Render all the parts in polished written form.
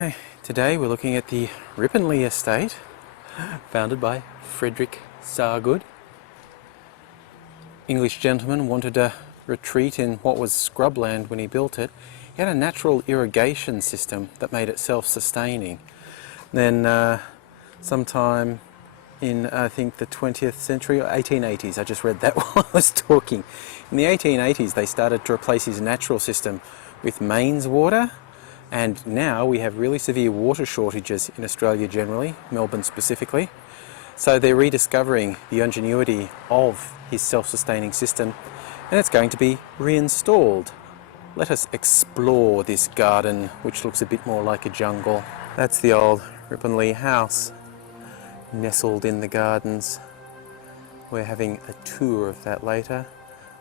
Okay, today we're looking at the Rippon Lea estate, founded by Frederick Sargood. English gentleman wanted a retreat in what was scrubland when he built it. He had a natural irrigation system that made it self-sustaining. Then sometime in I think the 20th century or 1880s, I just read that while I was talking. In the 1880s they started to replace his natural system with mains water. And now we have really severe water shortages in Australia generally, Melbourne specifically. So they're rediscovering the ingenuity of his self-sustaining system, and it's going to be reinstalled. Let us explore this garden, which looks a bit more like a jungle. That's the old Rippon Lea house, nestled in the gardens. We're having a tour of that later,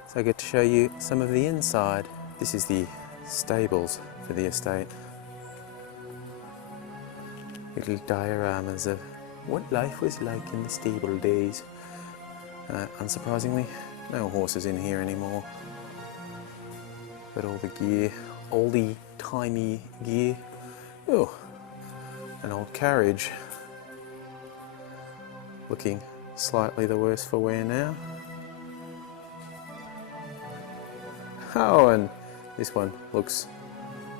so I get to show you some of the inside. This is the stables for the estate. Little dioramas of what life was like in the stable days. Unsurprisingly, no horses in here anymore. But all the gear, oldie-timey gear. Oh, an old carriage. Looking slightly the worse for wear now. Oh, and this one looks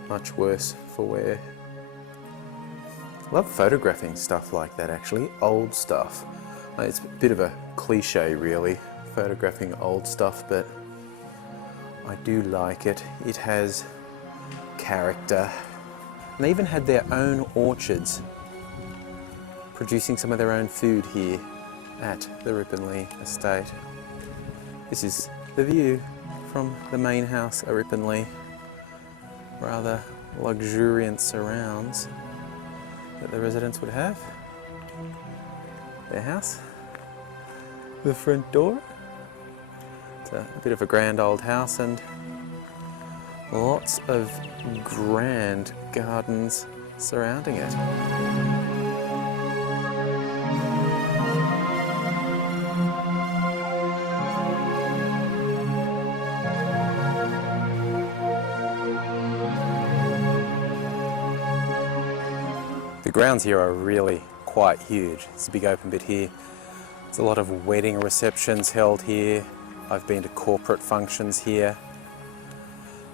much worse for wear. Love photographing stuff like that actually, old stuff. It's a bit of a cliche really, photographing old stuff, but I do like it. It has character. And they even had their own orchards, producing some of their own food here at the Rippon Lea estate. This is the view from the main house at Rippon Lea. Rather luxuriant surrounds that the residents would have. Their house, the front door. It's a bit of a grand old house and lots of grand gardens surrounding it. The grounds here are really quite huge. It's a big open bit here. There's a lot of wedding receptions held here. I've been to corporate functions here.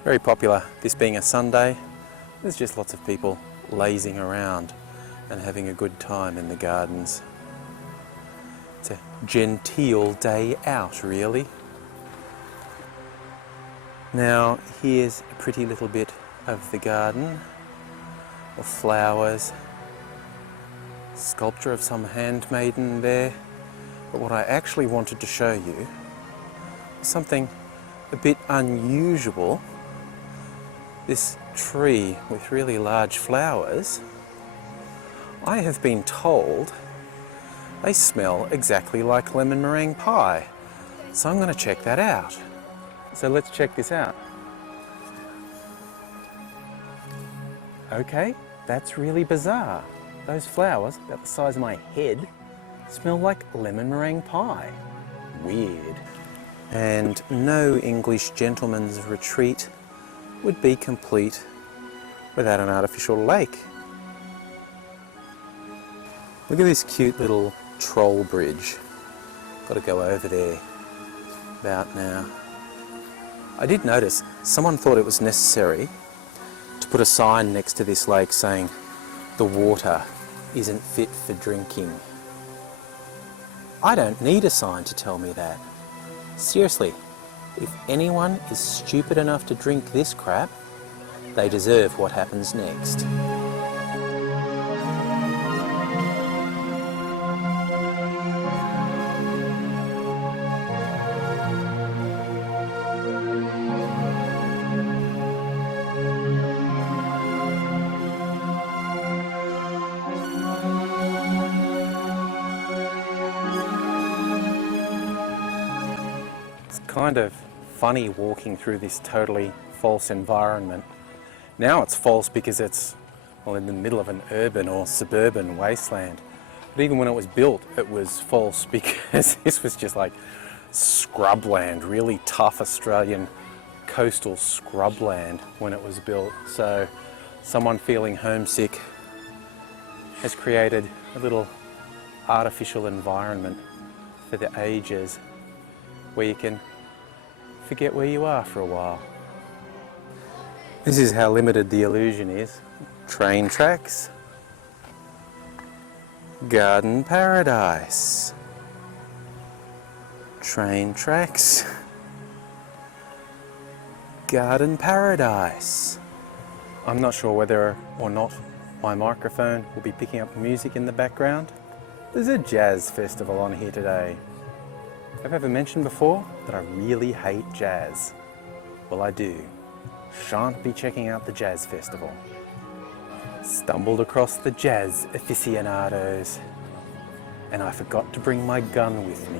Very popular, this being a Sunday. There's just lots of people lazing around and having a good time in the gardens. It's a genteel day out, really. Now, here's a pretty little bit of the garden of flowers. Sculpture of some handmaiden there, but what I actually wanted to show you is something a bit unusual. This tree with really large flowers, I have been told they smell exactly like lemon meringue pie, so I'm going to check that out. So let's check this out. Okay, that's really bizarre. Those flowers, about the size of my head, smell like lemon meringue pie. Weird. And no English gentleman's retreat would be complete without an artificial lake. Look at this cute little troll bridge. Got to go over there about now. I did notice someone thought it was necessary to put a sign next to this lake saying the water isn't fit for drinking. I don't need a sign to tell me that. Seriously, if anyone is stupid enough to drink this crap, they deserve what happens next. Kind of funny walking through this totally false environment. Now it's false because it's, well, in the middle of an urban or suburban wasteland. But even when it was built, it was false because this was just like scrubland, really tough Australian coastal scrubland when it was built. So someone feeling homesick has created a little artificial environment for the ages where you can forget where you are for a while. This is how limited the illusion is. Train tracks, garden paradise, train tracks, garden paradise. I'm not sure whether or not my microphone will be picking up music in the background. There's a jazz festival on here today. Have I ever mentioned before that I really hate jazz? Well, I do. Shan't be checking out the jazz festival. Stumbled across the jazz aficionados, and I forgot to bring my gun with me.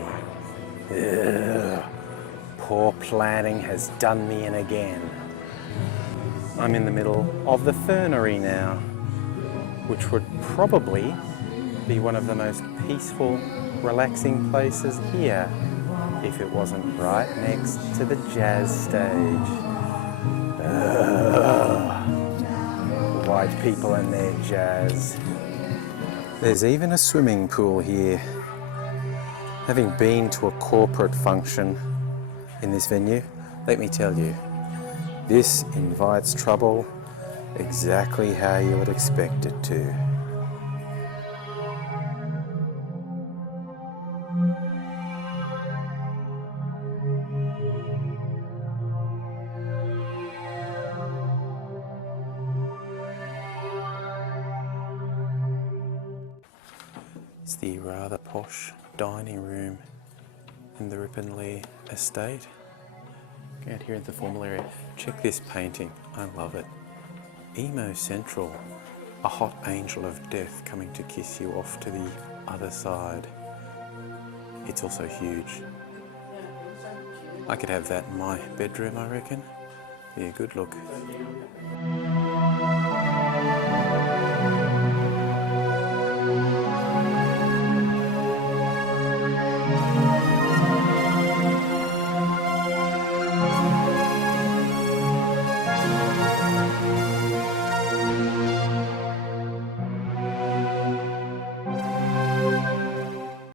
Ugh. Poor planning has done me in again. I'm in the middle of the fernery now, which would probably be one of the most peaceful, relaxing places here if it wasn't right next to the jazz stage. White people and their jazz. There's even a swimming pool here. Having been to a corporate function in this venue, let me tell you, this invites trouble exactly how you would expect it to. It's the rather posh dining room in the Rippon Lea estate. Go out here into the formal area. Check this painting, I love it. Emo Central, a hot angel of death coming to kiss you off to the other side. It's also huge. I could have that in my bedroom, I reckon. Be a good look.